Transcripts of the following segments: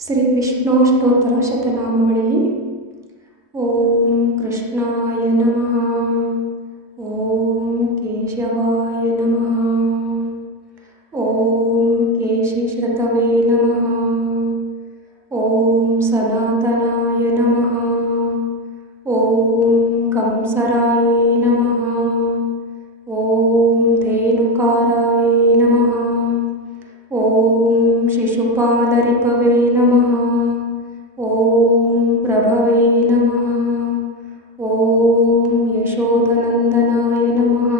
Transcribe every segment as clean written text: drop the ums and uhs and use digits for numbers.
ಶ್ರೀ ವಿಷ್ಣು ಸ್ತೋತ್ರ ಶತನಾಮವಳಿ. ಓಂ ಕೃಷ್ಣಾಯ ನಮಃ. ಓಂ ಕೇಶವಾಯ ನಮಃ. ಓಂ ಕೇಶಿಶ್ರತವೇ ನಮಃ. ಓಂ ಸನಾತನಾಯ ನಮಃ. ಓಂ ಕಂಸರಾಯ ನಮಃ. ಓಂ ಧೇನುಕಾರಾಯ ನಮಃ. ಓಂ ಶಿಶುಪಾಲರಿಪವೇ ನಮಃ. ಓಂ ಪ್ರಭವೇ ನಮಃ. ಓಂ ಯಶೋಧನಂದನಾಯ ನಮಃ.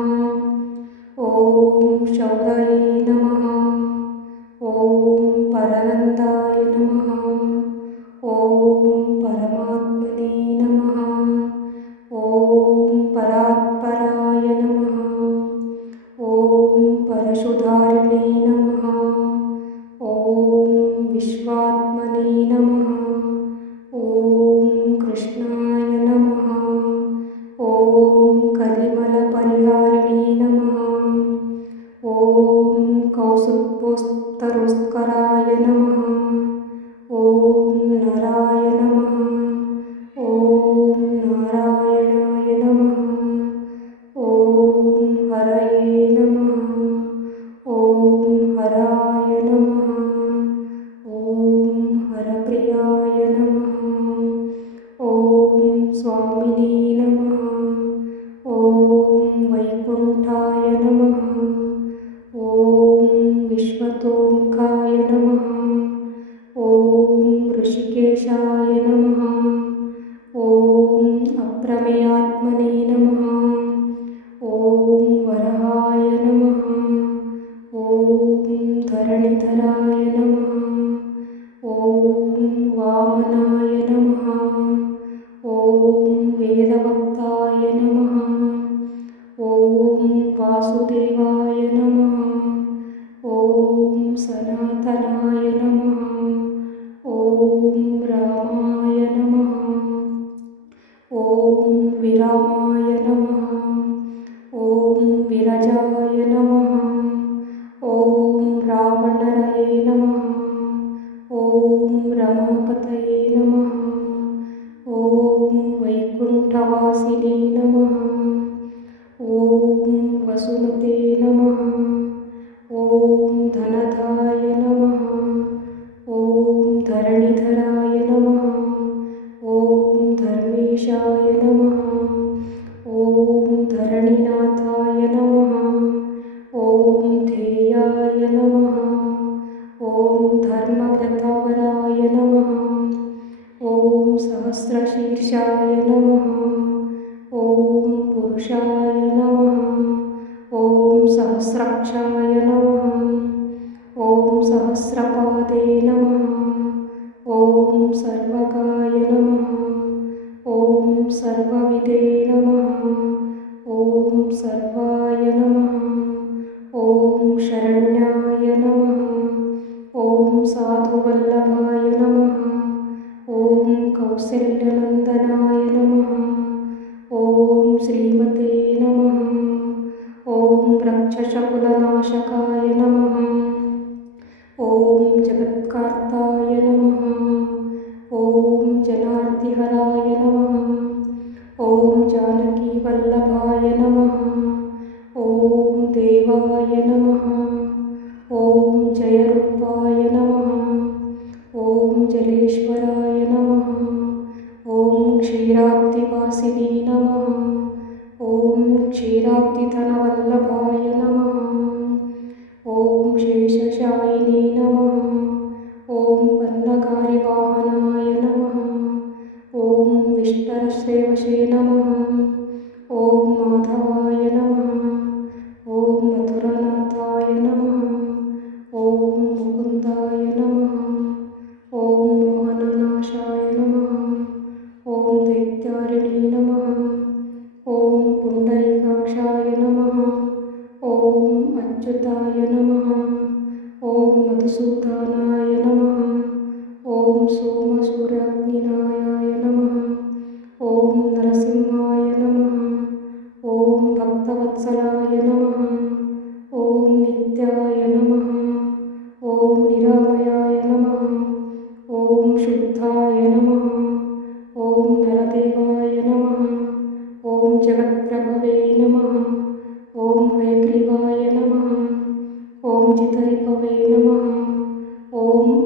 ಓಂ ಶೌರಯೇ ನಮಃ. ಓಂ ಪರನಂದಾಯ ನಮಃ. ಓಂ ಪರಮಾತ್ಮನೇ ನಮಃ. ಓಂ ಪರಾತ್ಪರಾಯ ನಮಃ. ಓಂ ಪರಶುಧಾರಿಣೇ ನಮಃ. ಓಂ ವಿಶ್ವಾತ್ಮನೇ ನಮಃ. ಓಂ ಕೃಷ್ಣಾಯ ನಮಃ. ಓಂ ಕಲಿಮಲಪರಿಹಾರಿಣೇ ನಮಃ. ಓಂ ಕೌಸ್ತುಭೋತ್ತರೋತ್ಕರಾಯ ನಮಃ. ಓಂ ನರಾಯ ನಮಃ. ಓಂ ನಾರಾಯಣಾಯ ನಮಃ. ಓಂ ಹರಯೇ ನಮಃ. ಓಂ ಹರಾಯ ನಮಃ. ಓಂ ಹರಪ್ರಿಯಾಯ ನಮಃ. ಓಂ ಸ್ವಾಮಿನೇ ನಮಃ. ಓಂ ವೈಕುಂಠಾಯ ನಮಃ. ಓಂ ವಿಶ್ವತೋಮುಖಾಯ ನಮಃ. ಓಂ ಋಷಿಕೇಶಾಯ ನಮಃ. ಓಂ ಅಪ್ರಮೇಯಾತ್ಮನೇ ನಮಃ. ಓಂ ವರಹಾಯ ನಮಃ. ಓಂ ಧರಣಿಧರಾಯ ನಮಃ. ಓಂ ವಾಮನಾಯ ನಮಃ. ಓಂ ವೇದವಕ್ತಾಯ ನಮಃ. ಓಂ ವಾಸುದೇವಾಯ ನಮಃ. ಓಂ ಸನಾತನಾಯ ನಮಃ. ಓಂ ರಾಮಾಯ ನಮಃ. ಓಂ ವಿರಾಮಾಯ ನಮಃ. ಓಂ ವಿರಜಾಯ ನಮಃ. ಓಂ ರಾವಣರಯೇ ನಮಃ. ಓಂ ರಮಾಪತಯೇ ನಮಃ. ಓಂ ವೈಕುಂಠವಾಸಿನೇ ನಮಃ. ಓಂ ವಸುಮತೆ ನಮಃ. ಓಂ ಧನದಾಯ ನಮಃ. ಓಂ ಧರಣಿಧರಾಯ ನಮಃ. ಓಂ ಧರ್ಮೇಶಾಯ ನಮಃ. ಓಂ ಧರಣಿನಾಥಾಯ ನಮಃ. ಓಂ ಧ್ಯೇಯಾಯ ನಮಃ. ಓಂ ಧರ್ಮವ್ರತವರಾಯ ನಮಃ. ಓಂ ಸಹಸ್ರಶೀರ್ಷಾಯ ನಮಃ. ಓಂ ಪುರುಷಾಯ ನಮಃ. ಓಂ ಸಹಸ್ರಾಕ್ಷಾಯ ನಮಃ. ಓಂ ಸಹಸ್ರಪಾದೇ ನಮಃ. ಓಂ ಸರ್ವಗಾಯ ನಮಃ. ಓಂ ಸರ್ವವಿದೇ ನಮಃ. ಓಂ ಸರ್ವಾಯ ನಮಃ. ಓಂ ಶರಣ್ಯಾಯ ನಮಃ. ಓಂ ಸಾಧುವಲ್ಲಭಾಯ ನಮಃ. ಓಂ ಕೌಸಲ್ಯನಂದನಾಯ ನಮಃ. ಓಂ ಶ್ರೀಮತೆ ನಮಃ. ಓಂ ರಕ್ಷಶಕುಲನಾಶಕಾಯ ನಮಃ. ಓಂ ಜಗತ್ಕಾರ್ತಾಯ ನಮಃ. ಓಂ ಜನಾರ್ತಿಹರಾಯ ನಮಃ. ಓಂ ಜಾನಕೀವಲ್ಲಭಾಯ ನಮಃ. ಓಂ ದೇವಾಯ ನಮಃ. ಓಂ ಜಯರೂಪಾಯ ನಮಃ. ಓಂ ಜಲೇಶ್ವರಾಯ ನಮಃ. ಓಂ ಕ್ಷೀರಾಬ್ಧಿವಾಸಿನೇ ನಮಃ. ಓಂ ಕ್ಷೀರಾಬ್ಧಿಧನವಲ್ಲಭಾಯ ನಮಃ. ಓಂ ಶೇಷಶಾಯಿನೇ ನಮಃ. ಓಂ ಪನ್ನಗಾರಿವಾಹನಾಯ ನಮಃ. ಓಂ ವಿಷ್ಟರಶ್ರೇವಶೇ ನಮಃ. ಓಂ ಮಾಧವಾಯ ನಮಃ. ಓಂ ಮಥುರನಾಥಾಯ ನಮಃ. ಓಂ ಮುಕುಂದಾಯ ನಮಃ. ಓಂ ಮೋಹನನಾಶಾಯ ನಮಃ. ಓಂ ದೈತ್ಯಾರಿಣೇ ನಮಃ. ಓಂ ಪುಂಡರೀಕಾಕ್ಷಾಯ ನಮಃ. ಓಂ ಅಚ್ಯುತಾಯ ನಮಃ. ಓಂ ಮಧುಸೂದನಾಯ ನಮಃ. ಓಂ ಸೋಮಸೂರ್ಯಾಗ್ನಿನಾಯಾಯ ನಮಃ. ಓಂ ನರಸಿಂಹಾಯ ನಮಃ. ಓಂ ಭಕ್ತವತ್ಸಲಾಯ ನಮಃ. ಓಂ ನಿತ್ಯಾಯ ನಮಃ. ಓಂ ನಿರಾಮಯಾಯ ನಮಃ. ಓಂ शुद्धाय नमः। ॐ नरदेवाय नमः। ॐ जगत्प्रभवे नमः। ॐ हयग्रीवाय नमः। ॐ जितरिपवे नमः। ॐ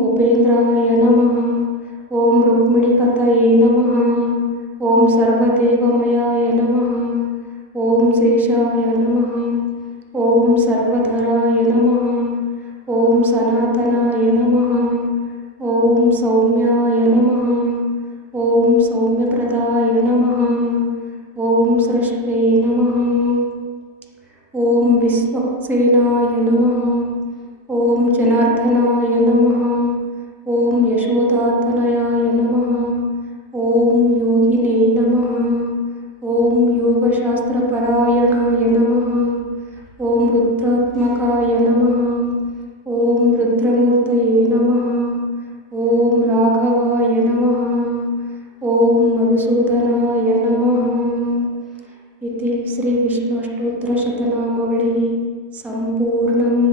उपेन्द्राय नमः। ॐ रुक्मिणीपतये नमः। ॐ सर्वदेवमयाय नमः। ॐ शेषाय नमः। ॐ सर्वधराय नमः। ॐ सनातनाय नमः। ॐ सौम्याय नमः। ॐ सौम्यप्रदाय नमः। ॐ सृष्टे नमः। ॐ विश्वक्सेनाय नमः। ॐ जनार्दनाय नमः। ॐ यशोदातनयाय नमः। ॐ योगिने नमः। ॐ योगशास्त्रपरायणाय नमः। ॐ रुद्रात्मकाय नमः। ॐ रुद्रमूर्तये नमः। ॐ राघवाय नमः। ॐ मधुसूदनाय नमः। इति श्रीविष्णुस्तोत्रशतनामावलिः सम्पूर्णम्।